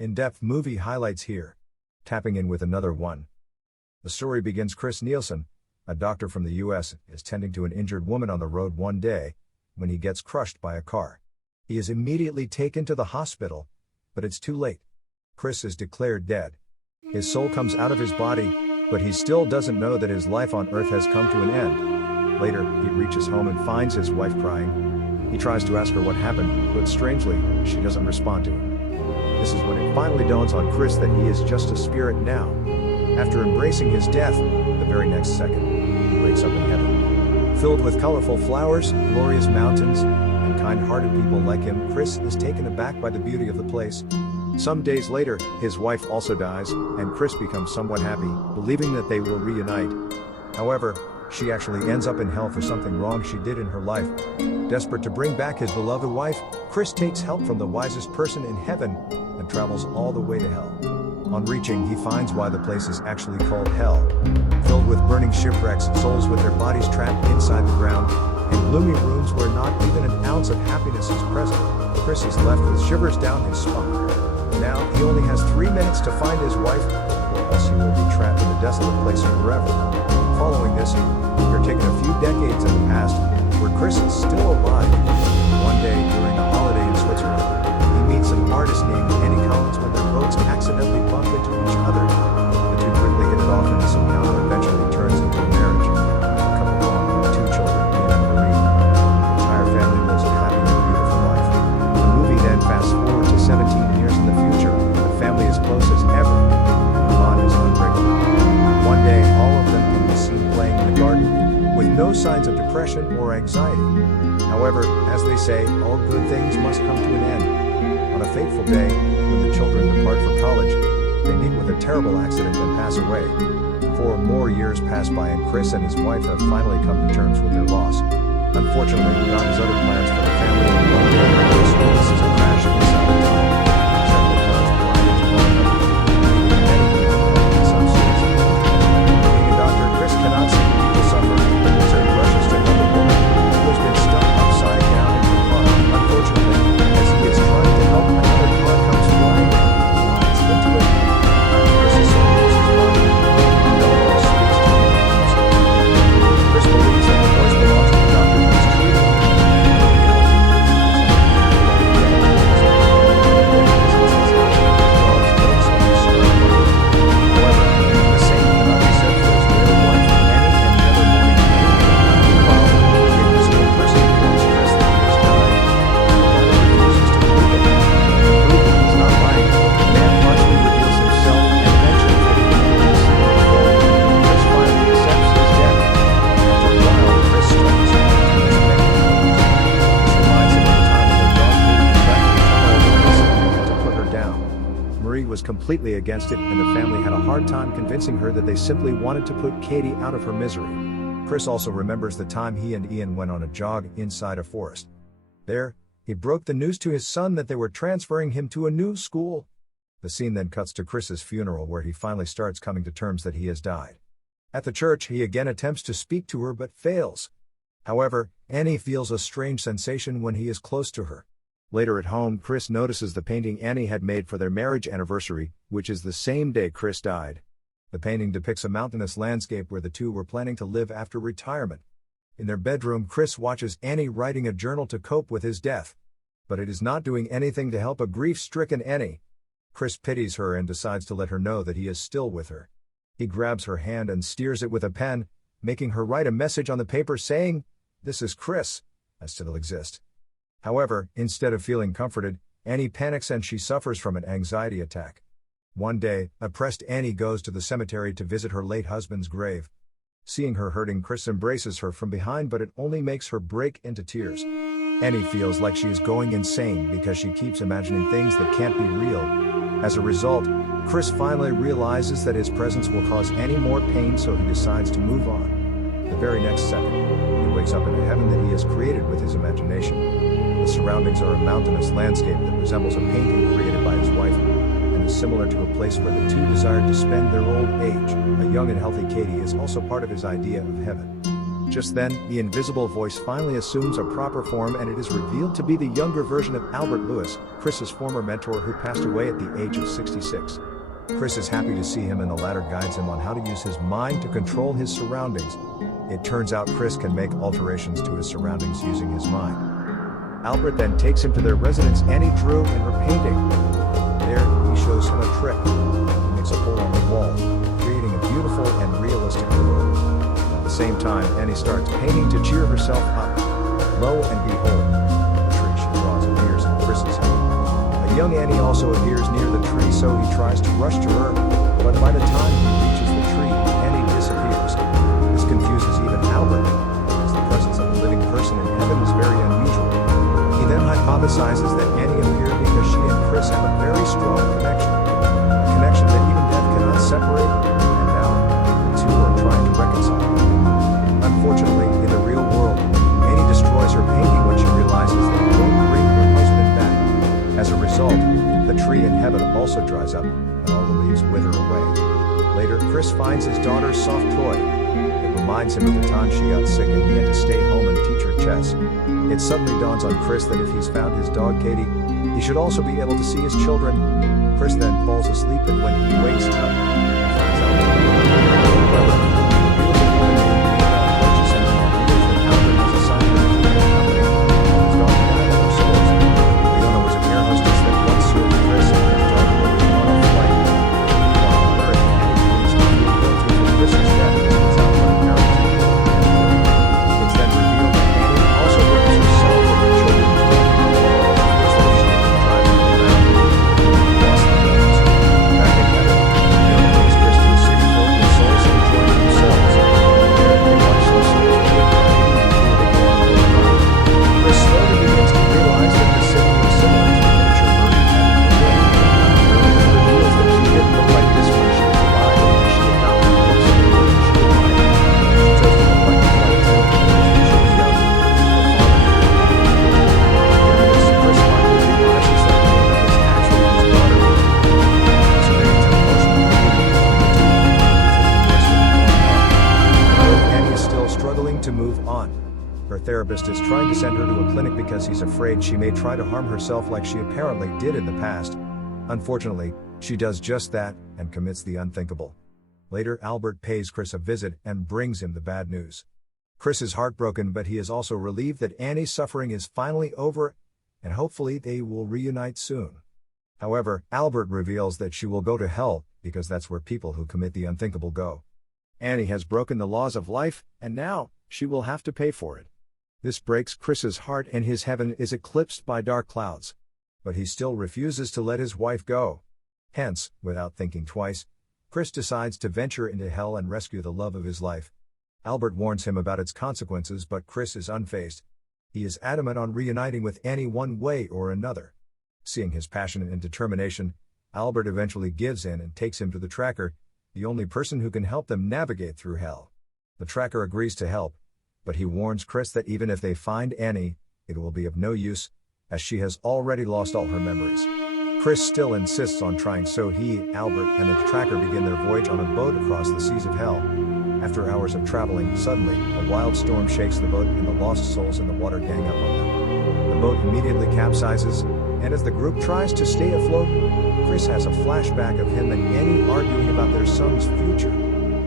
In-depth movie highlights here. Tapping in with another one. The story begins Chris Nielsen, a doctor from the US, is tending to an injured woman on the road one day when he gets crushed by a car. He is immediately taken to the hospital, but it's too late. Chris is declared dead. His soul comes out of his body, but he still doesn't know that his life on Earth has come to an end. Later, he reaches home and finds his wife crying. He tries to ask her what happened, but strangely, she doesn't respond to him. This is when it finally dawns on Chris that he is just a spirit now. After embracing his death, the very next second, he wakes up in heaven. Filled with colorful flowers, glorious mountains, and kind-hearted people like him, Chris is taken aback by the beauty of the place. Some days later, his wife also dies, and Chris becomes somewhat happy, believing that they will reunite. However, she actually ends up in hell for something wrong she did in her life. Desperate to bring back his beloved wife, Chris takes help from the wisest person in heaven and travels all the way to hell. On reaching, he finds why the place is actually called hell. Filled with burning shipwrecks and souls with their bodies trapped inside the ground, and gloomy rooms where not even an ounce of happiness is present, Chris is left with shivers down his spine. Now, he only has 3 minutes to find his wife, or else he will be trapped in a desolate place forever. Following this, we're taking a few decades in the past, where Chris is still alive. One day, during a holiday in Switzerland, he meets an artist named Annie Collins when their boats accidentally bump into each other. The two quickly hit it off, and this encounter eventually turns into a marriage. The couple bond with 2 children, Ian and Marie. The entire family lives a happy and beautiful life. The movie then fast forward to 17 years in the future. The family is close as ever. The bond is unbreakable. One day, all of them can be seen playing in the garden, with no signs of depression or anxiety. However, as they say, all good things must come to an end. On a fateful day, when the children depart for college, they meet with a terrible accident and pass away. 4 more years pass by, and Chris and his wife have finally come to terms with their loss. Unfortunately, God has other plans for the family, and one day, Chris witnesses a crash inside the tunnel. Several cars collide into one another. Many people die in some seriously. Being a doctor, Chris cannot see the people suffer, so he rushes to help a woman who has been stuck upside down in her car. Unfortunately, as he is trying to help, another car comes flying and collides into it. Chris is so close to his body, no one else speaks to him. Chris believes that the voice belongs to the doctor who is treating him. However, the same cannot be said for his real wife, Annie, and the other morning. Meanwhile, the invisible person informs Chris that he has died. The woman refuses to believe it. To prove that he's not lying, the man partially reveals himself and mentions that he has seen her before. Chris finally accepts his death. After a while, Chris struggles to his bed. This reminds him of the time when their dog moved back to the tunnel and to put her down. Marie was completely against it, and the family had a hard time convincing her that they simply wanted to put Katie out of her misery. Chris also remembers the time he and Ian went on a jog inside a forest. There, he broke the news to his son that they were transferring him to a new school. The scene then cuts to Chris's funeral, where he finally starts coming to terms that he has died. At the church, he again attempts to speak to her but fails. However, Annie feels a strange sensation when he is close to her. Later at home, Chris notices the painting Annie had made for their marriage anniversary, which is the same day Chris died. The painting depicts a mountainous landscape where the two were planning to live after retirement. In their bedroom, Chris watches Annie writing a journal to cope with his death. But it is not doing anything to help a grief-stricken Annie. Chris pities her and decides to let her know that he is still with her. He grabs her hand and steers it with a pen, making her write a message on the paper saying, "This is Chris, I still exist." However, instead of feeling comforted, Annie panics and she suffers from an anxiety attack. One day, oppressed Annie goes to the cemetery to visit her late husband's grave. Seeing her hurting, Chris embraces her from behind, but it only makes her break into tears. Annie feels like she is going insane because she keeps imagining things that can't be real. As a result, Chris finally realizes that his presence will cause Annie more pain, so he decides to move on. The very next second, he wakes up in a heaven that he has created with his imagination. The surroundings are a mountainous landscape that resembles a painting created by his wife, and is similar to a place where the two desired to spend their old age. A young and healthy Katie is also part of his idea of heaven. Just then, the invisible voice finally assumes a proper form and it is revealed to be the younger version of Albert Lewis, Chris's former mentor who passed away at the age of 66. Chris is happy to see him and the latter guides him on how to use his mind to control his surroundings. It turns out Chris can make alterations to his surroundings using his mind. Albert then takes him to their residence Annie drew in her painting. There, he shows him a trick. He makes a hole on the wall, creating a beautiful and realistic world. At the same time, Annie starts painting to cheer herself up. Lo and behold, the tree she draws appears in Chris's head. A young Annie also appears near the tree, so he tries to rush to her, but by the time he reaches the tree, Annie disappears. This confuses even Albert, as the presence of a living person in heaven is very unusual. He then hypothesizes that Annie appeared because she and Chris have a very strong connection. A connection that even death cannot separate, and now, the two are trying to reconcile. Unfortunately, in the real world, Annie destroys her painting when she realizes that it won't bring her husband back. As a result, the tree in heaven also dries up, and all the leaves wither away. Later, Chris finds his daughter's soft toy. It reminds him of the time she got sick and he had to stay home and teach her chess. It suddenly dawns on Chris that if he's found his dog Katie, he should also be able to see his children. Chris then falls asleep, and when he wakes up, he finds out that Albert has assigned her to the company. His dog died of her souls. Leona was an air hostess that once served Chris and his daughter when they were on a flight. While her and Annie begins to feel guilty for Chris's death and finds out what her parents did. It's then revealed that Annie also works herself for her children's death. It's that she had been driving around, lost the notes. Back in heaven, Leona takes Chris to a city filled with souls enjoying themselves. There, they watch those souls wait for Annie before they go on their run. Chris slowly begins to realize that the city looks similar to the miniature version had in her way. It reveals that she didn't look like this when she was alive, and she did not look like the version she was alive. She chose to look like the flight attendant when she was young. Her father did. During this, Chris finally realizes that Leona is actually his daughter. This creates an emotional connection between the two, for the rest of the morning. Annie is still struggling to move on. Her therapist is trying to send her to a clinic because he's afraid she may try to harm herself like she apparently did in the past. Unfortunately, she does just that and commits the unthinkable. Later, Albert pays Chris a visit and brings him the bad news. Chris is heartbroken, but he is also relieved that Annie's suffering is finally over, and hopefully they will reunite soon. However, Albert reveals that she will go to hell, because that's where people who commit the unthinkable go. Annie has broken the laws of life, and now, she will have to pay for it. This breaks Chris's heart, and his heaven is eclipsed by dark clouds. But he still refuses to let his wife go. Hence, without thinking twice, Chris decides to venture into hell and rescue the love of his life. Albert warns him about its consequences, but Chris is unfazed. He is adamant on reuniting with Annie one way or another. Seeing his passion and determination, Albert eventually gives in and takes him to the tracker, the only person who can help them navigate through hell. The tracker agrees to help, but he warns Chris that even if they find Annie, it will be of no use, as she has already lost all her memories. Chris still insists on trying, so he, Albert, and the tracker begin their voyage on a boat across the seas of hell. After hours of traveling, suddenly, a wild storm shakes the boat and the lost souls in the water gang up on them. The boat immediately capsizes, and as the group tries to stay afloat, Chris has a flashback of him and Annie arguing about their son's future.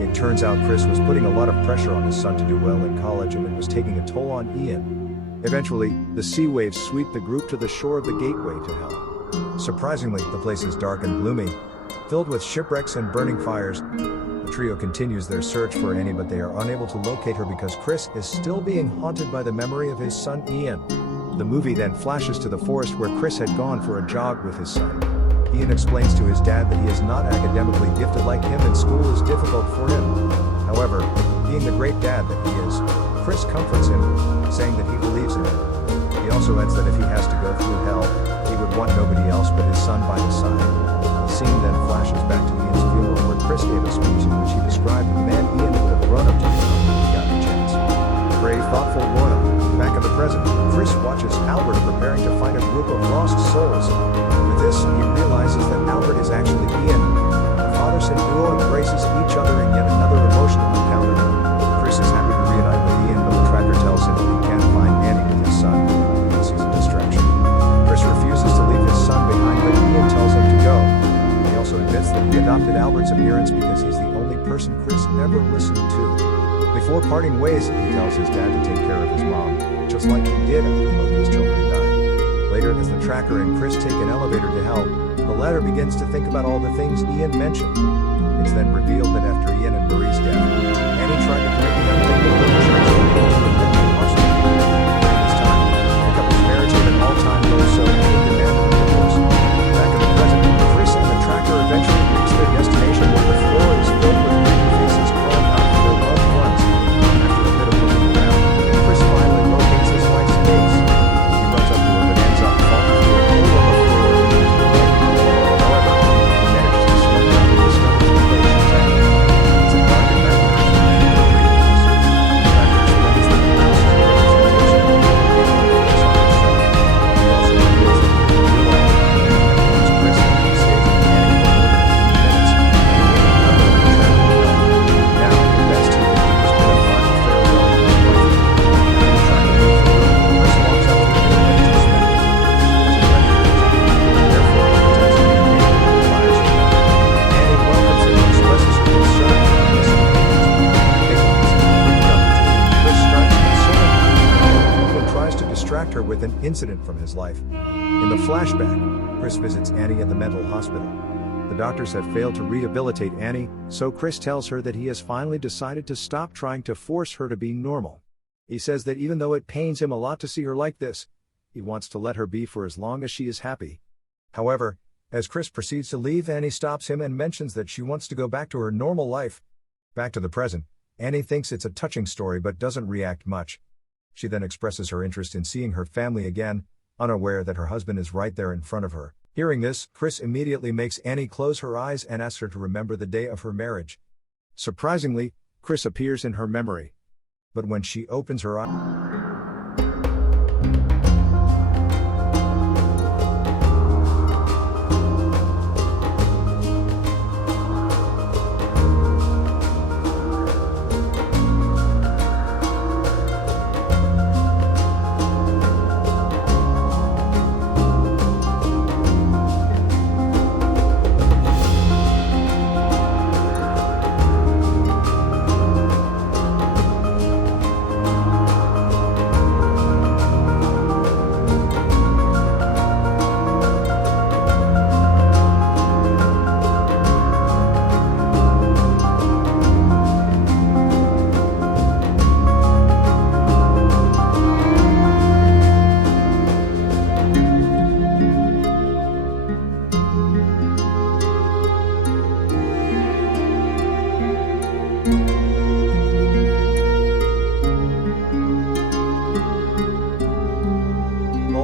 It turns out Chris was putting a lot of pressure on his son to do well in college, and it was taking a toll on Ian. Eventually, the sea waves sweep the group to the shore of the gateway to hell. Surprisingly, the place is dark and gloomy, filled with shipwrecks and burning fires. The trio continues their search for Annie, but they are unable to locate her because Chris is still being haunted by the memory of his son Ian. The movie then flashes to the forest where Chris had gone for a jog with his son. Ian explains to his dad that he is not academically gifted like him and school is difficult for him. However, being the great dad that he is, Chris comforts him, saying that he believes in him. He also adds that if he has to go through hell, he would want nobody else but his son by his side. The scene then flashes back to Ian's funeral, where Chris gave a speech in which he described the man Ian would have run up to him if he got the chance. Brave, thoughtful, loyal. Back in the present, Chris watches Albert preparing to find a group of lost souls. With this, he realizes that Albert is actually Ian. The father-son duo embraces each other in yet another emotional encounter. Chris is happy to reunite with Ian adopted Albert's appearance because he's the only person Chris ever listened to. Before parting ways, he tells his dad to take care of his mom, just like he did after both his children died. Later, as the tracker and Chris take an elevator to hell, the latter begins to think about all the things Ian mentioned. It's then revealed that after Ian and Marie's death, Annie tried to commit the unthinkable when she was taken to a mental hospital. During this time, the couple's marriage hit an all-time low, so Annie demanded a divorce. Back in the present, Chris and the tracker eventually reach their destination where the floor is filled with baby faces calling out for their loved ones. After a bit of looking around, Chris finally locates his wife's face. He runs up to her but ends up falling through a hole on the floor into a lake. However, he manages to swim down and discovers the place she's at. It's a dark and nightmarish dream house. The tracker explains that the house is a representation of the Chris on himself. He also reveals that he is a real owner, and once Chris stays with Annie for more than a few minutes, he will remember the tragedy of it. Now, the best he can do is bid a final farewell to his wife. After the tracker leaves the room, Chris walks up to her and lays a spending. She is a red person. Therefore, he pretends to be a neighbor and admires her. Annie welcomes him and expresses her concern for the missing babies. Taking this as a perfect opportunity, Chris starts consoling her and even tries to distract her with an incident from his life. In the flashback, Chris visits Annie at the mental hospital. The doctors have failed to rehabilitate Annie, so Chris tells her that he has finally decided to stop trying to force her to be normal. He says that even though it pains him a lot to see her like this, he wants to let her be for as long as she is happy. However, as Chris proceeds to leave, Annie stops him and mentions that she wants to go back to her normal life. Back to the present, Annie thinks it's a touching story but doesn't react much. She then expresses her interest in seeing her family again, unaware that her husband is right there in front of her. Hearing this, Chris immediately makes Annie close her eyes and asks her to remember the day of her marriage. Surprisingly, Chris appears in her memory. But when she opens her eyes,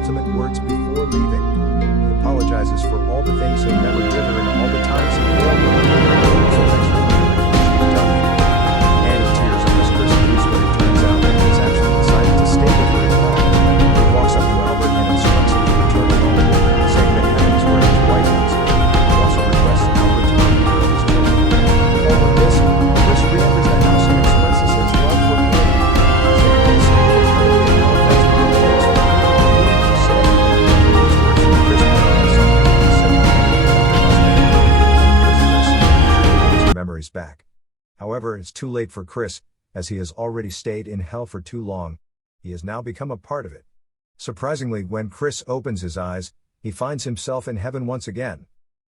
ultimate words before leaving. He apologizes for all the things he'll never give her and all the times he will. So thanks for remembering what she's done. Annie tears up as Chris leaves, but it turns out that he has actually decided to stay with her in hell. He walks up to Albert and instructs him to return home, saying that heaven is where his wife is. He also requests Albert to take care of his children. All of this, Chris re-enters the house and expresses his love for Ian, saying that staying eternally in hell, that's what it takes for him to be willing to say. These words from Chris parallel something that he said to Annie at the hospital. Because of this, she brings her memories back. However, it's too late for Chris, as he has already stayed in hell for too long. He has now become a part of it. Surprisingly, when Chris opens his eyes, he finds himself in heaven once again.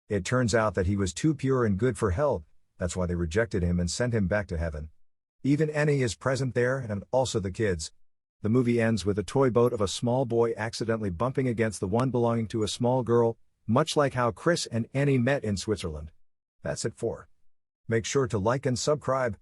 It turns out that he was too pure and good for hell, that's why they rejected him and sent him back to heaven. Even Annie is present there, and also the kids. The movie ends with a toy boat of a small boy accidentally bumping against the one belonging to a small girl, much like how Chris and Annie met in Switzerland. That's it for. Make sure to like and subscribe.